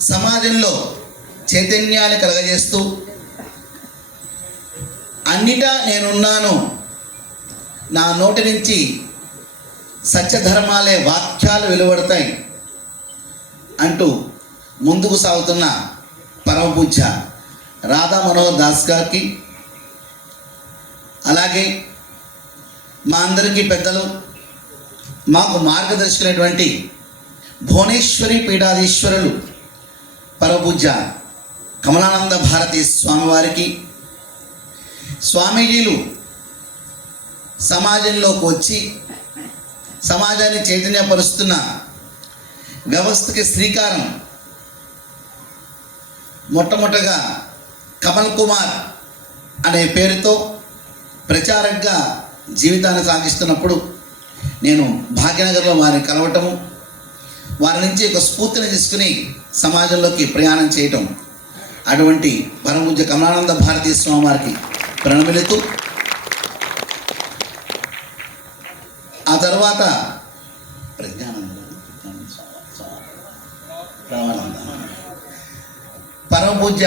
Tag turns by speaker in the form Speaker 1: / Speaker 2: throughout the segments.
Speaker 1: సమాజంలో చైతన్యాన్ని కలగజేస్తూ అన్నిటా నేనున్నాను. నా నోటి నుంచి సత్యధర్మాలే వాక్యాలు వెలువడతాయి అంటూ ముందుకు సాగుతున్న పరమపూజ రాధా మనోహర్ దాస్ గారికి అలాగే మా అందరికీ పెద్దలు మాకు మార్గదర్శకులైనటువంటి భువనేశ్వరి పీఠాధీశ్వరులు పరపూజ్య కమలానంద భారతి స్వామివారికి. స్వామీజీలు సమాజంలోకి వచ్చి సమాజాన్ని చైతన్యపరుస్తున్న వ్యవస్థకి శ్రీకారం మొట్టమొదటగా కమల్ కుమార్ అనే పేరుతో ప్రచారంగా జీవితాన్ని సాగిస్తున్నప్పుడు నేను భాగ్యనగర్లో వారిని కలవటము వారి నుంచి ఒక స్ఫూర్తిని తీసుకుని సమాజంలోకి ప్రయాణం చేయటం. అటువంటి పరమపూజ్య కమలానంద భారతీయ స్వామి వారికి ప్రణమిలుతూ ఆ తర్వాత ప్రజ్ఞానంద పరమపూజ్య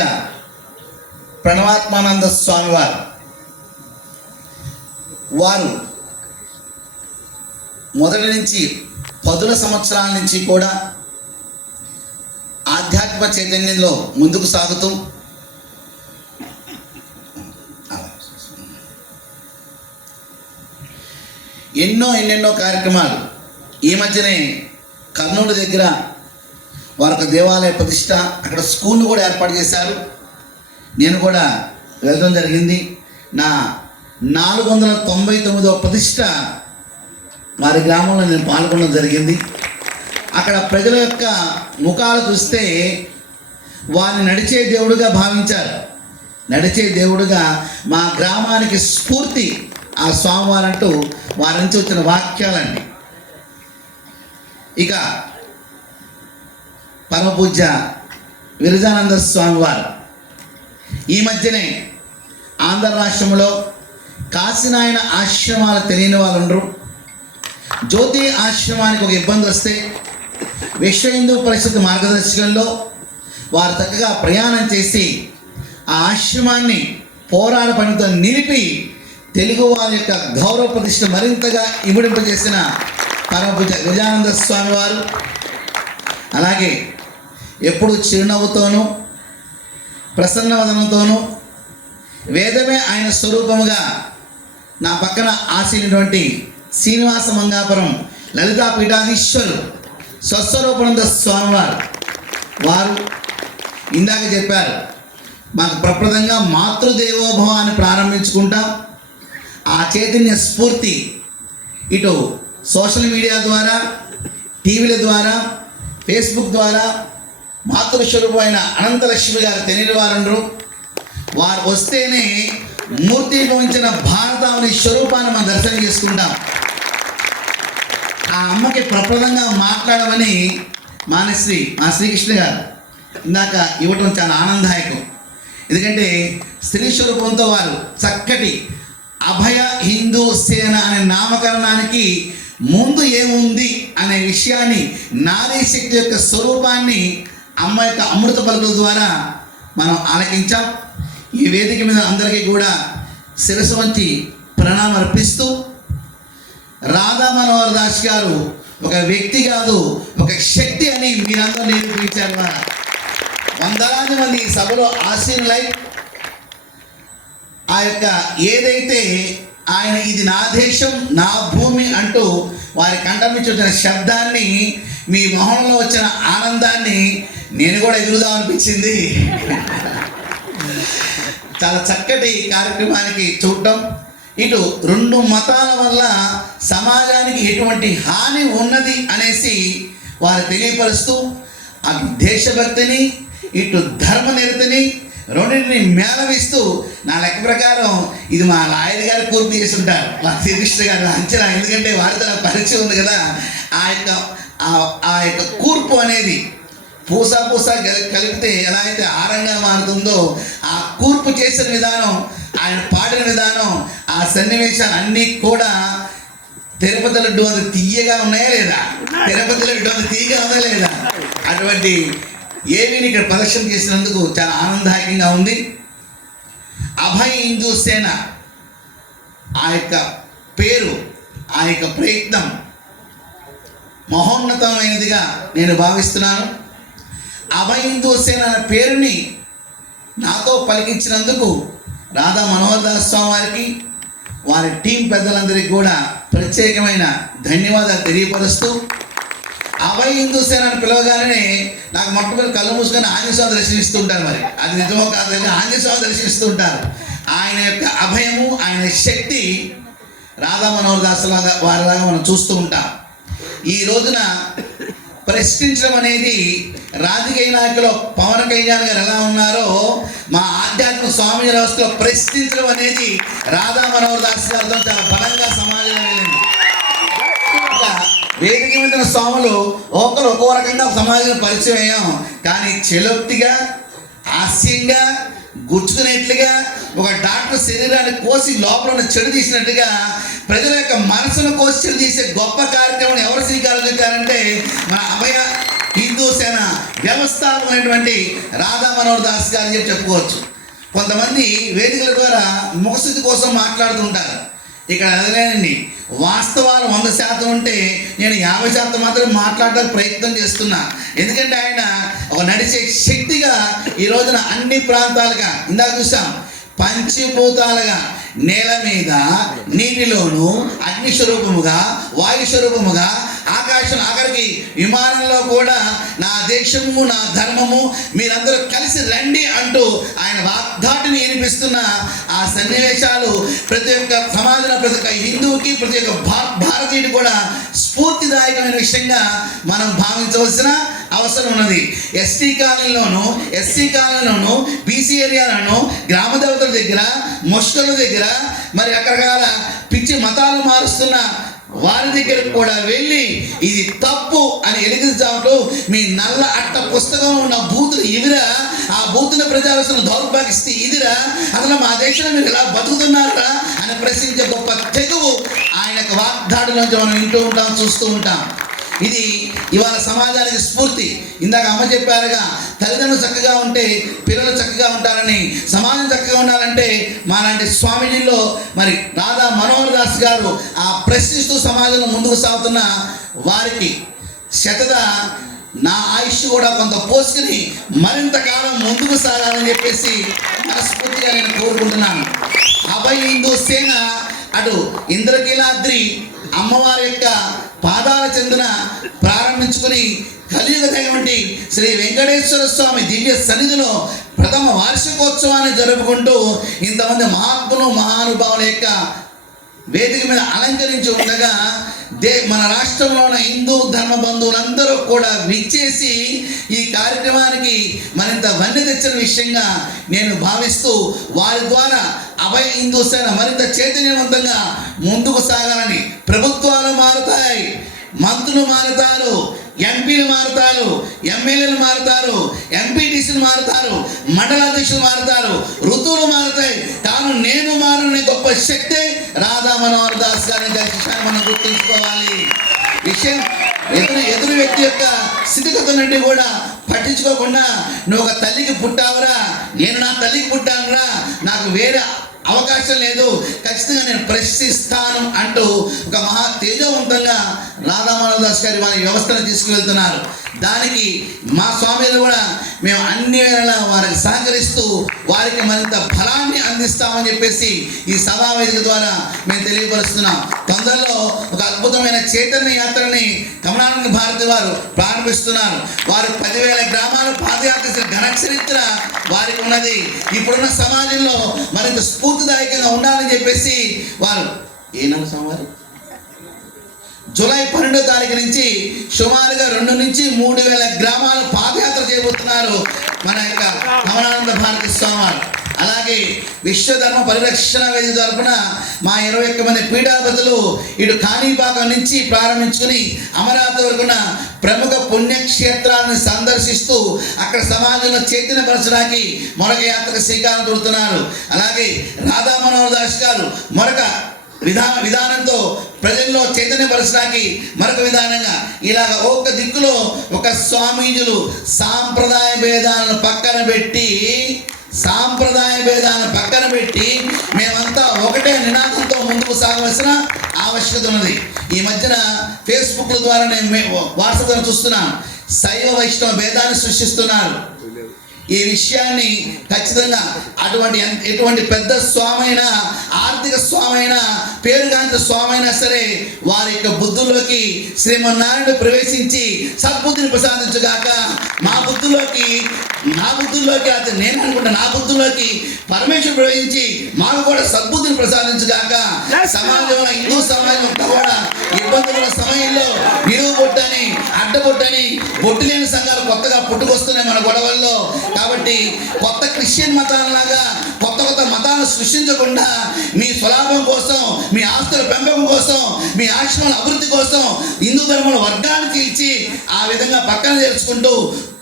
Speaker 1: ప్రణవాత్మానంద స్వామివారు వారు మొదటి నుంచి పదుల సంవత్సరాల నుంచి కూడా ఆధ్యాత్మ చైతన్యంలో ముందుకు సాగుతూ ఎన్నో ఎన్నెన్నో కార్యక్రమాలు ఈ మధ్యనే కర్నూలు దగ్గర వారికి దేవాలయ ప్రతిష్ట అక్కడ స్కూల్ను కూడా ఏర్పాటు చేశారు. నేను కూడా వెళ్ళడం జరిగింది. నా నాలుగు వందల తొంభై తొమ్మిదవ ప్రతిష్ట వారి గ్రామంలో నేను పాల్గొనడం జరిగింది. అక్కడ ప్రజల యొక్క ముఖాలు చూస్తే వారిని నడిచే దేవుడుగా భావించారు. నడిచే దేవుడుగా మా గ్రామానికి స్ఫూర్తి ఆ స్వామివారంటూ వారి నుంచి వచ్చిన వాక్యాలండి. ఇక పరమపూజ్య విరజానంద స్వామివారు. ఈ మధ్యనే ఆంధ్ర రాష్ట్రంలో కాశీనాయన ఆశ్రమాలు తెలియని వాళ్ళు ఉండరు. జ్యోతి ఆశ్రమానికి ఒక ఇబ్బంది వస్తే విశ్వ హిందూ పరిషత్ మార్గదర్శకంలో వారు చక్కగా ప్రయాణం చేసి ఆ ఆశ్రమాన్ని పోరాట పనితో నిలిపి తెలుగు వారి యొక్క గౌరవ ప్రతిష్ట మరింతగా ఇముడింపజేసిన పరమపూజ గజానంద స్వామి వారు. అలాగే ఎప్పుడు చిరునవ్వుతోనూ ప్రసన్నవదనంతోనూ వేదమే ఆయన స్వరూపముగా నా పక్కన ఆశీనటువంటి శ్రీనివాస మంగాపురం లలితా పీఠాధీశ్వరు స్వస్వరూపానంద స్వామివారు. వారు ఇందాక చెప్పారు మాకు ప్రప్రదంగా మాతృదేవోభవాన్ని ప్రారంభించుకుంటాం. ఆ చైతన్య స్ఫూర్తి ఇటు సోషల్ మీడియా ద్వారా టీవీల ద్వారా ఫేస్బుక్ ద్వారా మాతృస్వరూపమైన అనంతలక్ష్మి గారు తెలియని వారు వారు వస్తేనే మూర్తి భవించిన భారతావని స్వరూపాన్ని మనం దర్శనం చేసుకుంటాం ఆ అమ్మకి ప్రప్రదంగా మాట్లాడమని మానశ్రీ మా శ్రీకృష్ణ గారు. ఇందాక ఇవ్వటం చాలా ఆనందదాయకం. ఎందుకంటే స్త్రీ స్వరూపంతో వారు చక్కటి అభయ హిందూ సేన అనే నామకరణానికి ముందు ఏముంది అనే విషయాన్ని నారీ శక్తి యొక్క స్వరూపాన్ని అమ్మ యొక్క అమృత పలుకుల ద్వారా మనం ఆలకించాం. ఈ వేదిక మీద అందరికీ కూడా శిరసు వంచి ప్రణామం అర్పిస్తూ రాధా మనోహర్ దాస్ గారు ఒక వ్యక్తి కాదు ఒక శక్తి అని మీరందరూ నిరూపించారు మన వందలాది మంది సభలో ఆశీనులై ఆ యొక్క ఏదైతే ఆయన ఇది నా దేశం నా భూమి అంటూ వారి కంఠం నుంచి వచ్చిన శబ్దాన్ని మీ మొహంలో వచ్చిన ఆనందాన్ని నేను కూడా ఎదురుదాం అనిపించింది చాలా చక్కటి కార్యక్రమానికి చూడటం. ఇటు రెండు మతాల వల్ల సమాజానికి ఎటువంటి హాని ఉన్నది అనేసి వారు తెలియపరుస్తూ అటు దేశభక్తిని ఇటు ధర్మనిరతిని రెండింటిని మేళవిస్తూ నా లెక్క ప్రకారం ఇది మా లాయర్ గారు పూర్తి చేసి ఉంటారు మా శ్రీకృష్ణ గారు అంచనా. ఎందుకంటే వారితో పరిచయం ఉంది కదా. ఆ యొక్క ఆ యొక్క కూర్పు అనేది పూసా పూస కలిపితే ఎలా అయితే ఆరంగా మారుతుందో ఆ కూర్పు చేసిన విధానం ఆయన పాడిన విధానం ఆ సన్నివేశాలు అన్నీ కూడా తిరుపతి లడ్డు అంత తీయగా ఉన్నాయా లేదా? తిరుపతి లడ్డు అంత తీయగా ఉందా లేదా? అటువంటి ఏవిని ఇక్కడ ప్రదర్శన చేసినందుకు చాలా ఆనందదాయకంగా ఉంది. అభయ్ హిందూ సేన ఆ యొక్క పేరు ఆ యొక్క ప్రయత్నం మహోన్నతమైనదిగా నేను భావిస్తున్నాను. అభయ్ సేన అనే పేరుని నాతో పలికించినందుకు రాధా మనోహర్ దాస్ స్వామి వారికి వారి టీం పెద్దలందరికీ కూడా ప్రత్యేకమైన ధన్యవాదాలు తెలియపరుస్తూ అభయ హిందూ సేన అని పిలవగానే నాకు మొట్టమొదటి కళ్ళు మూసుకొని ఆంజస్వామి స్వామి దర్శనిస్తూ ఉంటారు మరి. అది నిజమో కాదు ఆంజస్వామి స్వామి దర్శనిస్తూ ఉంటారు ఆయన యొక్క అభయము ఆయన శక్తి రాధా మనోహర్ దాస్ లాగా వారిలాగా మనం చూస్తూ ఉంటాం. ఈ రోజున ప్రశ్నించడం అనేది రాజకీయ నాయకులు పవన్ కళ్యాణ్ గారు ఎలా ఉన్నారో మా ఆధ్యాత్మిక స్వామి వ్యవస్థలో ప్రశ్నించడం అనేది రాధా మనోహర్ దాస్ గారితో చాలా బలంగా సమాజంలో వెళ్ళింది. వేదిక మీద స్వాములు ఒకరు ఒక్కో రకంగా సమాజంలో పరిచయం అయ్యాం. కానీ చెలోక్తిగా హాస్యంగా గుచ్చుకునేట్లుగా ఒక డాక్టర్ శరీరాన్ని కోసి లోపల ఉన్న చెడు తీసినట్టుగా ప్రజల యొక్క మనసును కోసి చెడు తీసే గొప్ప కార్యక్రమం ఎవరు శ్రీకారం చుట్టారంటే మన అభయ హిందూ సేన వ్యవస్థాపకమైనటువంటి రాధా మనోహర్ దాస్ గారు అని చెప్పి చెప్పుకోవచ్చు. కొంతమంది వేదికల ద్వారా ముఖస్థితి కోసం మాట్లాడుతుంటారు. ఇక్కడ అదేనండి. వాస్తవాలు వంద శాతం ఉంటే నేను యాభై శాతం మాత్రం మాట్లాడడానికి ప్రయత్నం చేస్తున్నా. ఎందుకంటే ఆయన ఒక నడిచే శక్తిగా ఈ రోజున అన్ని ప్రాంతాలుగా ఇందాక చూసాం పంచభూతాలుగా నేల మీద నీటిలోను అగ్ని స్వరూపముగా వాయు స్వరూపముగా ఆకాశం ఆఖరికి విమానంలో కూడా నా దేశము నా ధర్మము మీరందరూ కలిసి రండి అంటూ ఆయన వాగ్దాటిని వినిపిస్తున్న ఆ సన్నివేశాలు ప్రతి ఒక్క సమాజంలో ప్రతి ఒక్క హిందువుకి ప్రతి ఒక్క భా భారతీయుడు కూడా స్ఫూర్తిదాయకమైన విషయంగా మనం భావించవలసిన అవసరం ఉన్నది. ఎస్టీ కాలనీలోను ఎస్సీ కాలనీలోను బీసీ ఏరియాలను గ్రామ దేవతల దగ్గర మొష్కల దగ్గర మరి రకరకాల పిచ్చి మతాలు మారుస్తున్న వారి దగ్గరకు కూడా వెళ్ళి ఇది తప్పు అని ఎలిగించామంటూ మీ నల్ల అట్ట పుస్తకంలో ఉన్న బూతులు ఇదిరా ఆ బూతుల ప్రజారసన దౌర్భాగ్యస్తే ఇదిరా? అసలు మా దేశంలో మీరు ఇలా బతుకుతున్నారా? అని ప్రశ్నించే గొప్ప తెగువు ఆయన యొక్క వాగ్దాడులోంచి మనం వింటూ ఉంటాం చూస్తూ ఉంటాం. ఇది ఇవాళ సమాజానికి స్ఫూర్తి. ఇందాక అమ్మ చెప్పారుగా తల్లిదండ్రులు చక్కగా ఉంటే పిల్లలు చక్కగా ఉంటారని సమాజం చక్కగా ఉండాలంటే మాలాంటి స్వామిజీల్లో మరి రాధా మనోహర్ దాస్ గారు ఆ ప్రశ్నిస్తూ సమాజంలో ముందుకు సాగుతున్న వారికి శతద నా ఆయుష్ కూడా కొంత పోసుకుని మరింత కాలం ముందుకు సాగాలని చెప్పేసి మనస్ఫూర్తిగా నేను కోరుకుంటున్నాను. అభయ హిందూ సేన అటు ఇంద్రకీలాద్రి అమ్మవారి యొక్క పాదాల చెందున ప్రారంభించుకుని కలియుగమైనటువంటి శ్రీ వెంకటేశ్వర స్వామి దివ్య సన్నిధిలో ప్రథమ వార్షికోత్సవాన్ని జరుపుకుంటూ ఇంతమంది మహాత్ములు మహానుభావుల యొక్క వేదిక మీద అలంకరించి ఉండగా దే మన రాష్ట్రంలో ఉన్న హిందూ ధర్మ బంధువులందరూ కూడా విచ్చేసి ఈ కార్యక్రమానికి మరింత వన్నె తెచ్చిన విషయంగా నేను భావిస్తూ వారి ద్వారా అభయ హిందూ సేన మరింత చైతన్యవంతంగా ముందుకు సాగాలని ప్రభుత్వాలు మారుతాయి మంత్రులు మారుతారు ఎంపీలు మారుతారు ఎమ్మెల్యేలు మారుతారు ఎంపీటీసీలు మారుతారు మండలాధ్యక్షులు మారుతారు ఋతువులు మారుతాయి. తాను నేను మారునే గొప్ప శక్తి రాధా మనోహర్ దాస్ గారిని దర్శించాలని మనం గుర్తుంచుకోవాలి. విషయం ఎదురు ఎదురు వ్యక్తి యొక్క స్థితిగతుల నుండి కూడా పట్టించుకోకుండా నువ్వు ఒక తల్లికి పుట్టావురా నేను నా తల్లికి పుట్టానురా నాకు వేరే అవకాశం లేదు ఖచ్చితంగా నేను ప్రశ్నిస్తాను అంటూ ఒక మహా తేజవంతంగా రాధామానవదాస్ గారి వారి వ్యవస్థను తీసుకువెళ్తున్నారు. దానికి మా స్వామిలు కూడా మేము అన్ని వేళలా వారికి సహకరిస్తూ వారికి మరింత బలాన్ని అందిస్తామని చెప్పేసి ఈ సభావేదిక ద్వారా మేము తెలియపరుస్తున్నాం. తొందరలో ఒక అద్భుతమైన చైతన్య యాత్రని కమలానంద భారతి వారు ప్రారంభిస్తున్నారు. వారు పదివేల గ్రామాలు పాదయాత్ర చేసిన ఘన చరిత్ర వారికి ఉన్నది. ఇప్పుడున్న సమాజంలో మరింత స్ఫూర్తిదాయకంగా ఉండాలని చెప్పేసి వారు ఏ నెల సోమవారం జూలై పన్నెండో తారీఖు నుంచి సుమారుగా రెండు నుంచి మూడు వేల గ్రామాలు పాదయాత్ర చేయబోతున్నారు మన యొక్క కమలానంద భారతి స్వామి అలాగే విశ్వధర్మ పరిరక్షణ వేది తరపున మా ఇరవై ఒక్క మంది పీఠాధిపతులు ఇటు కాణిభాగం నుంచి ప్రారంభించుకుని అమరావతి వరకున ప్రముఖ పుణ్యక్షేత్రాలను సందర్శిస్తూ అక్కడ సమాజంలో చైతన్యపరచడానికి మరొక యాత్రకు శ్రీకారం చుడుతున్నారు. అలాగే రాధా మనోహర్ దాస్ గారు మరొక విధా విధానంతో ప్రజల్లో చైతన్యపరచడానికి మరొక విధానంగా ఇలాగ ఒక్క దిక్కులో ఒక స్వామీజులు సాంప్రదాయ భేదాలను పక్కన పెట్టి సాంప్రదాయ భేదాలను పక్కన పెట్టి మేమంతా ఒకటే నినాదంతో ముందుకు సాగవలసిన ఆవశ్యకత ఉన్నది. ఈ మధ్యన ఫేస్బుక్ల ద్వారా నేను వాట్సాప్ ద్వారా చూస్తున్నాను. శైవ వైష్ణవ భేదాన్ని సృష్టిస్తున్నారు. ఈ విషయాన్ని ఖచ్చితంగా అటువంటి ఎటువంటి పెద్ద స్వామైనా ఆర్థిక స్వామైనా పేరుగాంచిన స్వామైనా సరే వారి యొక్క బుద్ధుల్లోకి శ్రీమన్నారాయణుడు ప్రవేశించి సద్బుద్ధిని ప్రసాదించుగాక మా బుద్ధుల్లోకి నా బుద్ధుల్లోకి అతను నేను అనుకుంటా నా బుద్ధుల్లోకి పరమేశ్వరుడు ప్రవేశించి మాకు కూడా సద్బుద్ధిని ప్రసాదించుగాక సమాజంలో హిందూ సమాజం కూడా ఇబ్బందుల సమయంలో నిలువు బొట్టని అడ్డబొట్టని బొట్టు లేని సంఘాలు కొత్తగా పుట్టుకొస్తున్నాయి మన గొడవల్లో. కాబట్టి కొత్త క్రిస్టియన్ మతాలలాగా కొత్త కొత్త మతాలను సృష్టించకుండా మీ స్వలాభం కోసం మీ ఆస్తుల పెంపకం కోసం మీ ఆశ్రమాల అభివృద్ధి కోసం హిందూ ధర్మం వర్గాన్ని తీర్చి ఆ విధంగా పక్కన చేర్చుకుంటూ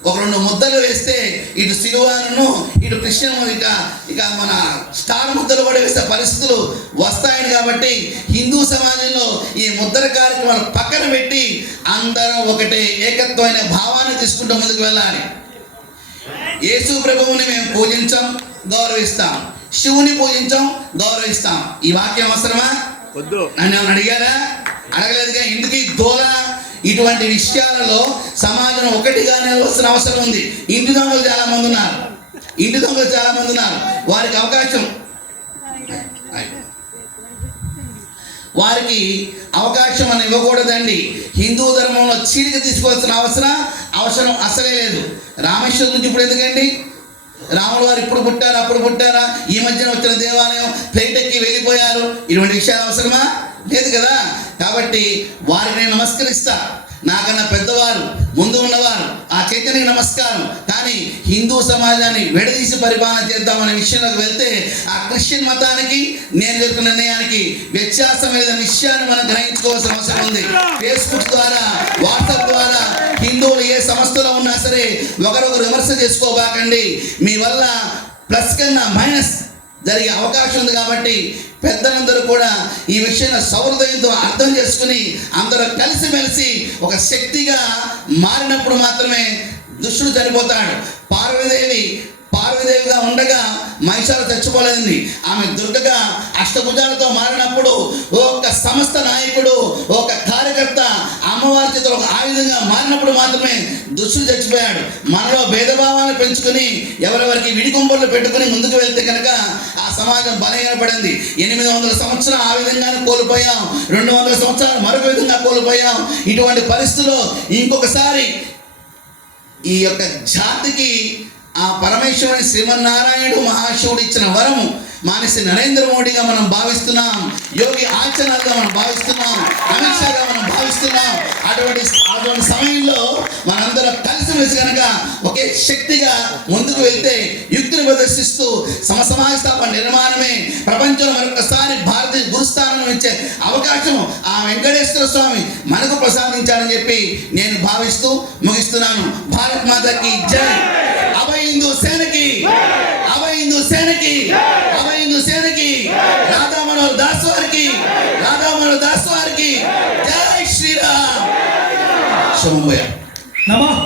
Speaker 1: ఒక రెండు ముద్దలు వేస్తే ఇటు సిలువాను ఇటు క్రిస్టియన్ ఇక ఇక మన స్టార్ ముద్దలు కూడా వేసే పరిస్థితులు వస్తాయని కాబట్టి హిందూ సమాజంలో ఈ ముద్ర కార్యక్రమాలు పక్కన పెట్టి అందరం ఒకటే ఏకత్వమైన భావాన్ని తీసుకుంటూ ముందుకు వెళ్ళాలి. యేసు ప్రభువుని మేము పూజించాం గౌరవిస్తాం. శివుని పూజించాం గౌరవిస్తాం. ఈ వాక్యం అవసరమా?
Speaker 2: వద్దు.
Speaker 1: నన్ను ఏమైనా అడిగారా? అడగలేదుగా. ఇందుకు ఈ దోల ఇటువంటి విషయాలలో సమాజం ఒకటిగా నిలవలసిన అవసరం ఉంది. ఇంటి దొంగలు చాలా మంది ఉన్నారు. ఇంటి దొంగలు చాలా మంది ఉన్నారు. వారికి అవకాశం. వారికి అవకాశం అని ఇవ్వకూడదండి. హిందూ ధర్మంలో చీలిక తీసుకోవాల్సిన అవసరం అవసరం అసలే లేదు. రామేశ్వరం నుంచి ఇప్పుడు ఎందుకండి? రాములు వారు ఇప్పుడు పుట్టారు? అప్పుడు పుట్టారా? ఈ మధ్యన వచ్చిన దేవాలయం ఫ్లైట్ ఎక్కి వెళ్ళిపోయారు. ఇటువంటి విషయాలు అవసరమా? లేదు కదా. కాబట్టి వారికి నేను నమస్కరిస్తా. నాకన్నా పెద్దవారు ముందు ఉన్నవారు ఆ చైతన్యకి నమస్కారం. కానీ హిందూ సమాజాన్ని విడదీసి పరిపాలన చేద్దామనే విషయంలోకి వెళ్తే ఆ క్రిస్టియన్ మతానికి నేను చెప్పిన నిర్ణయానికి వ్యత్యాసం లేదనే విషయాన్ని మనం గ్రహించుకోవాల్సిన అవసరం ఉంది. ఫేస్బుక్ ద్వారా వాట్సాప్ ద్వారా హిందువులు ఏ సంస్థలో ఉన్నా సరే ఒకరొకరు విమర్శ చేసుకోబాకండి. మీ వల్ల ప్లస్ కన్నా మైనస్ జరిగే అవకాశం ఉంది కాబట్టి పెద్దలందరూ కూడా ఈ విషయాన్ని సౌహృదయంతో అర్థం చేసుకుని అందరూ కలిసిమెలిసి ఒక శక్తిగా మారినప్పుడు మాత్రమే దుష్టుడు చనిపోతాడు. పార్వదేవి పార్వదేవిగా ఉండగా మహిషాలు చచ్చిపోలేదండి. ఆమె దుర్గగా అష్టభుజాలతో మారినప్పుడు ఒక సంస్థ నాయకుడు ఒక కార్యకర్త అమ్మవారి చేతిలో ఒక ఆయుధంగా మారినప్పుడు మాత్రమే దుష్టుడు చచ్చిపోయాడు. మనలో భేదభావాలను పెంచుకుని ఎవరెవరికి విడికొంబర్లు పెట్టుకుని ముందుకు వెళ్తే కనుక ఆ సమాజం బలహీనపడింది. ఎనిమిది వందల సంవత్సరాలు ఆ విధంగానే కోల్పోయాం. రెండు వందల సంవత్సరాలు మరొక విధంగా కోల్పోయాం. ఇటువంటి పరిస్థితుల్లో ఇంకొకసారి ఈ యొక్క జాతికి ఆ పరమేశ్వరుని శ్రీమన్నారాయణుడు మహాశివుడు ఇచ్చిన వరము మానేసి నరేంద్ర మోడీగా మనం భావిస్తున్నాం యోగి ఆచరణగా మనం భావిస్తున్నాం అమిత్ షాగా మనం భావిస్తున్నాం. అటువంటి అటువంటి సమయంలో మనందరం కలిసిమెలిసి కనుక ఒకే శక్తిగా ముందుకు వెళ్తే యుక్తిని ప్రదర్శిస్తూ సమసమాజ స్థాపన నిర్మాణమే ప్రపంచంలో మరొకసారి భారతీయ గురుస్థానం ఇచ్చే అవకాశం ఆ వెంకటేశ్వర స్వామి మనకు ప్రసాదించాలని చెప్పి నేను భావిస్తూ ముగిస్తున్నాను. భారత్ మాతకి జై! హిందూ సేనకి అభయ హిందూ సేనకి అభయ హిందూ సేనకి రాధా మనోహర్ దాస్ వారికి రాధా మనోహర్ దాస్ వారికి జై శ్రీరామ్. శుభం
Speaker 3: నమః.